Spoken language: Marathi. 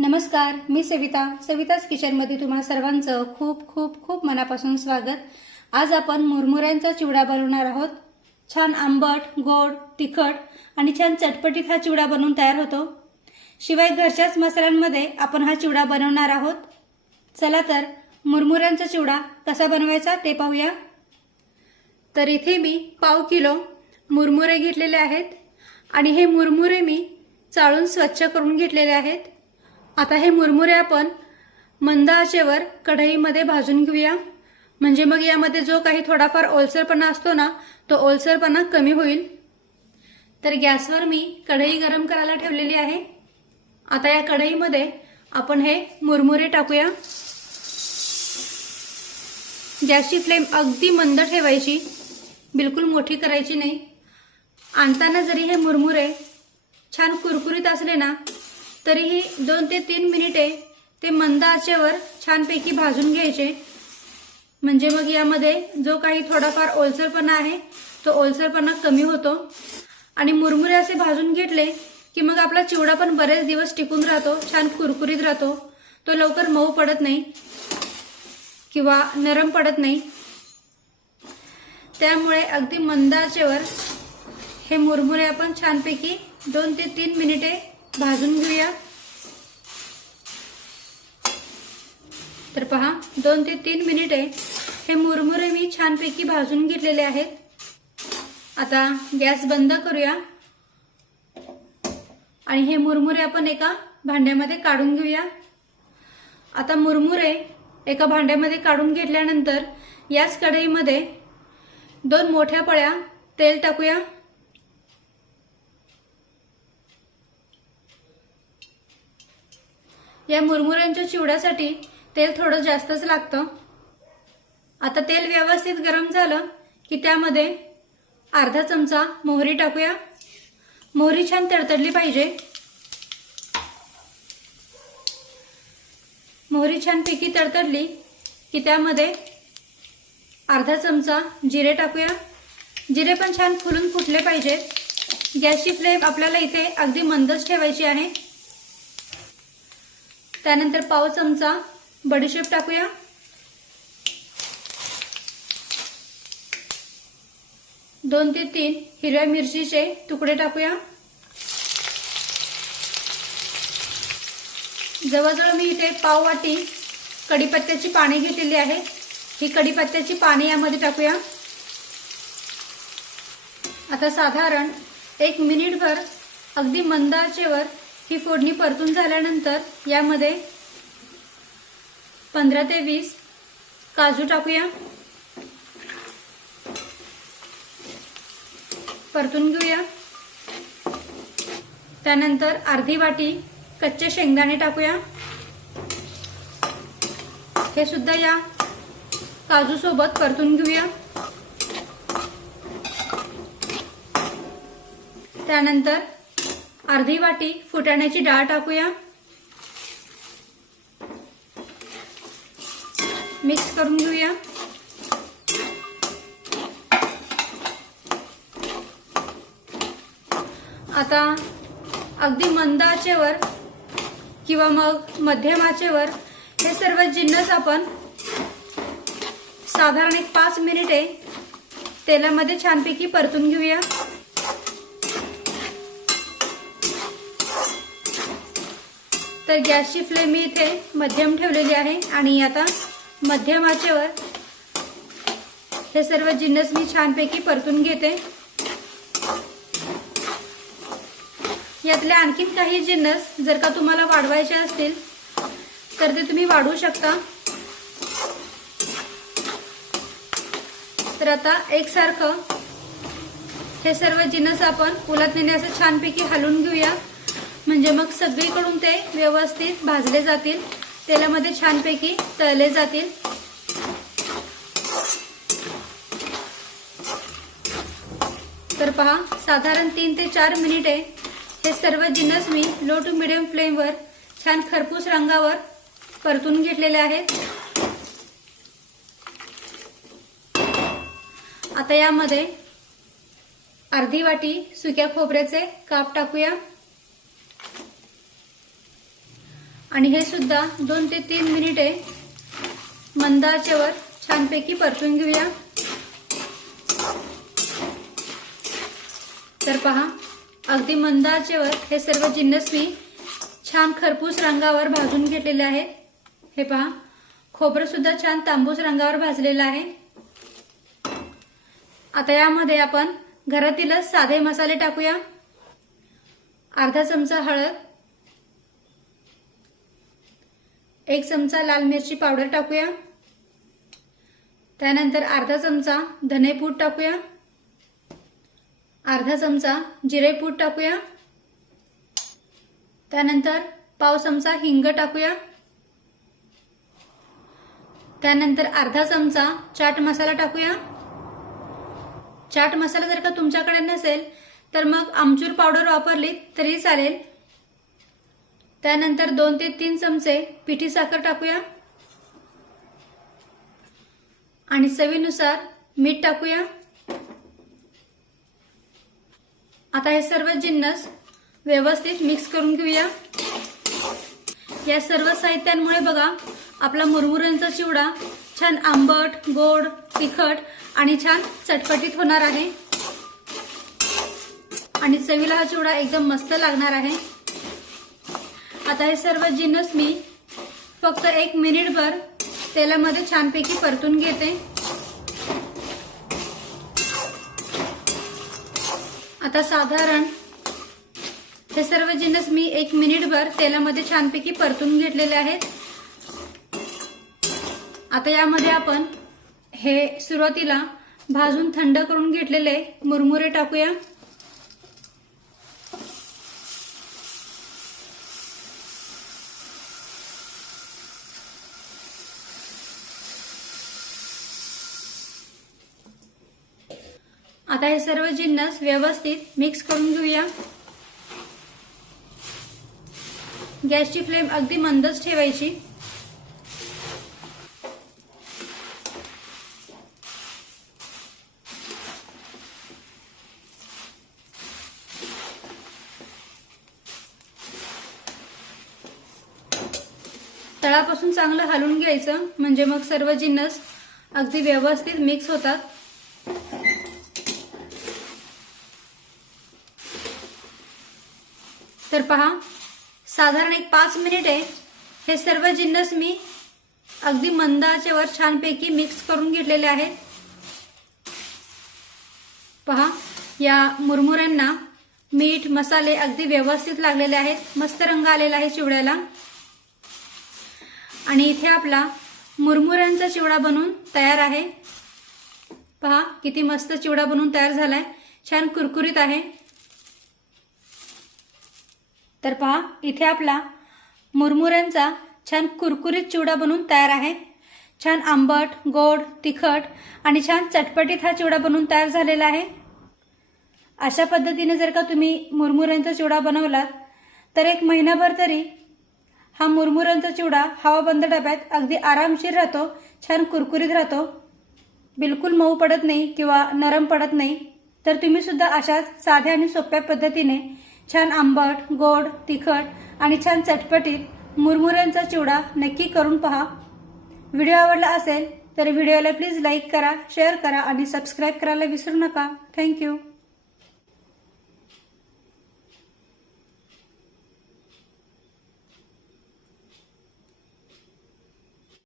नमस्कार मी सविता. सविताच किचनमध्ये तुम्हा सर्वांचं खूप खूप खूप मनापासून स्वागत. आज आपण मुरमुऱ्यांचा चिवडा बनवणार आहोत. छान आंबट गोड तिखट आणि छान चटपटीत हा चिवडा बनवून तयार होतो. शिवाय घरच्याच मसाल्यांमध्ये आपण हा चिवडा बनवणार आहोत. चला तर मुरमुऱ्यांचा चिवडा कसा बनवायचा ते पाहूया. तर इथे मी पाव किलो मुरमुरे घेतलेले आहेत आणि हे मुरमुरे मी चाळून स्वच्छ करून घेतलेले आहेत. आता हे मुरमुरे आपण मंद आचेवर कढईमध्ये भाजून घेऊया. म्हणजे मग यामध्ये जो काही थोडाफार ओलसरपणा असतो ना तो ओलसरपणा कमी होईल. तर गॅसवर मी कढई गरम करायला ठेवलेली आहे. आता या कढईमध्ये आपण हे मुरमुरे टाकूया. गॅसची फ्लेम अगदी मंद ठेवायची. बिलकुल मोठी करायची नाही. आणताना जरी हे मुरमुरे छान कुरकुरीत असले ना तरीही दोन ते तीन मिनिटे ते मंद आचेवर छानपैकी भाजून घ्यायचे. म्हणजे मग यामध्ये जो काही थोडाफार ओलसरपणा आहे तो ओलसरपणा कमी होतो. आणि मुरमुरे असे भाजून घेतले की मग आपला चिवडा पण बरेच दिवस टिकून राहतो छान कुरकुरीत राहतो. तो लवकर मऊ पडत नाही किंवा नरम पडत नाही. त्यामुळे अगदी मंद आचेवर हे मुरमुरे आपण छानपैकी दोन ते तीन मिनिटे भाजून घेऊया. तर पहा दोन ते तीन मिनिटे हे मुरमुरे मी छानपैकी भाजून घेतलेले आहेत. आता गॅस बंद करूया. आणि हे मुरमुरे आपण एका भांड्यामध्ये काढून घेऊया. आता मुरमुरे एका भांड्यामध्ये काढून घेतल्यानंतर याच कढईमध्ये दोन मोठ्या पळ्या तेल टाकूया. या मुरमुऱ्यांच्या चिवड्यासाठी तेल थोडं जास्तच लागतं. आता तेल व्यवस्थित गरम झालं की त्यामध्ये अर्धा चमचा मोहरी टाकूया. मोहरी छान तडतडली पाहिजे. मोहरी छानपैकी तडतडली की त्यामध्ये अर्धा चमचा जिरे टाकूया. जिरे पण छान फुलून फुटले पाहिजेत. गॅसची फ्लेम आपल्याला इथे अगदी मंदच ठेवायची आहे. त्यानंतर पाव चमचा बडीशेप टाकूया. दोन ते तीन हिरव्या मिरचीचे तुकडे टाकूया. जवळजवळ मी इथे पाव वाटी कढीपत्त्याची पाने घेतलेली आहे ही कढीपत्त्याची पाने यामध्ये टाकूया. आता साधारण एक मिनिटभर अगदी मंदाचेवर ही फोडणी परतून झाल्यानंतर यामध्ये पंधरा ते वीस काजू टाकूया. परतून घेऊया. त्यानंतर अर्धी वाटी कच्चे शेंगदाणे टाकूया. हे सुद्धा या काजू सोबत परतून घेऊया. त्यानंतर अर्धी वाटी फुटाण्याची डाळ टाकूया. मिक्स करून घेऊया. आता अगदी मंद आचेवर किंवा मग मध्यम आचेवर हे सर्व जिन्नस आपण साधारण एक पाच मिनिटे तेलामध्ये छानपैकी परतून घेऊया. तर गॅसची फ्लेम मी इथे मध्यम ठेवलेली आहे आणि आता मध्यम आचेवर हे सर्व जिन्नस मी छानपैकी परतून घेते. यातले आणखीन काही जिन्नस जर का तुम्हाला वाढवायचे असतील तर ते तुम्ही वाढवू शकता. तर आता एकसारखं हे सर्व जिन्नस आपण उलटण्याने असं छानपैकी हलवून घेऊया. म्हणजे मग सगळीकडून ते व्यवस्थित भाजले जातील. तेलामध्ये छानपैकी तळले जातील. तर पहा साधारण तीन ते चार मिनिटे हे सर्व जिन्नस मी लो टू मिडियम फ्लेमवर छान खरपूस रंगावर परतून घेतलेले आहेत. आता यामध्ये अर्धी वाटी सुक्या खोबऱ्याचे काप टाकूया. आणि हे सुद्धा दोन ते तीन मिनिटे मंद आचेवर छानपैकी परतून घेऊया. तर पहा अगदी मंद आचेवर हे सर्व जिन्नस मी छान खरपूस रंगावर भाजून घेतलेले आहेत हे पहा खोबरं सुद्धा छान तांबूस रंगावर भाजलेलं आहे. आता यामध्ये आपण घरातीलच साधे मसाले टाकूया. अर्धा चमचा हळद एक चमचा लाल मिरची पावडर टाकूया. त्यानंतर अर्धा चमचा धनेपूड टाकूया. अर्धा चमचा जिरेपूड टाकूया. त्यानंतर पाव चमचा हिंग टाकूया. त्यानंतर अर्धा चमचा चाट मसाला टाकूया. चाट मसाला जर का तुमच्याकडे नसेल तर मग आमचूर पावडर वापरली तरी चालेल. त्यानंतर दोन ते तीन चमचे पिठी साखर टाकूया. आणि चवीनुसार मीठ टाकूया. आता हे सर्व जिन्नस व्यवस्थित मिक्स करून घेऊया. या सर्व साहित्यांमुळे बघा आपला मुरमुऱ्यांचा चिवडा छान आंबट गोड तिखट आणि छान चटपटीत होणार आहे. आणि चवीला हा चिवडा एकदम मस्त लागणार आहे. आता हे सर्व जिन्नस मी फक्त एक मिनिटभर तेलामध्ये छानपैकी परतून घेते. आता साधारण हे सर्व जिन्नस मी एक मिनिटभर तेलामध्ये छानपैकी परतून घेतलेले आहेत. आता यामध्ये आपण हे सुरुवातीला भाजून थंड करून घेतलेले मुरमुरे टाकूया. आता हे सर्व जिन्नस व्यवस्थित मिक्स करून घेऊया. गॅसची फ्लेम अगदी मंदच ठेवायची. तळापासून चांगलं हलवून घ्यायचं म्हणजे मग सर्व जिन्नस अगदी व्यवस्थित मिक्स होतात. तर पहा साधारण एक पाच मिनिटे हे सर्व जिन्नस मी अगदी मंद छानपैकी मिक्स करून घेतलेले आहेत. पहा या मुरमुऱ्यांना मीठ मसाले अगदी व्यवस्थित लागलेले आहेत. मस्त रंग आलेला आहे चिवड्याला. आणि इथे आपला मुरमुऱ्यांचा चिवडा बनवून तयार आहे. पहा किती मस्त चिवडा बनवून तयार झालाय. छान कुरकुरीत आहे. तर पहा इथे आपला मुरमुऱ्यांचा छान कुरकुरीत चिवडा बनून तयार आहे. छान आंबट गोड तिखट आणि छान चटपटीत हा चिवडा बनवून तयार झालेला आहे. अशा पद्धतीने जर का तुम्ही मुरमुऱ्यांचा चिवडा बनवलात तर एक महिनाभर तरी हा मुरमुऱ्यांचा चिवडा हवाबंद डब्यात अगदी आरामशीर राहतो छान कुरकुरीत राहतो. बिलकुल मऊ पडत नाही किंवा नरम पडत नाही. तर तुम्ही सुद्धा अशाच साध्या आणि सोप्या पद्धतीने छान आंबट गोड तिखट आणि छान चटपटीत मुरमुऱ्यांचा चिवडा नक्की करून पहा. व्हिडिओ आवडला असेल तर व्हिडिओला प्लीज लाईक करा शेअर करा आणि सबस्क्राईब करायला विसरू नका. थँक्यू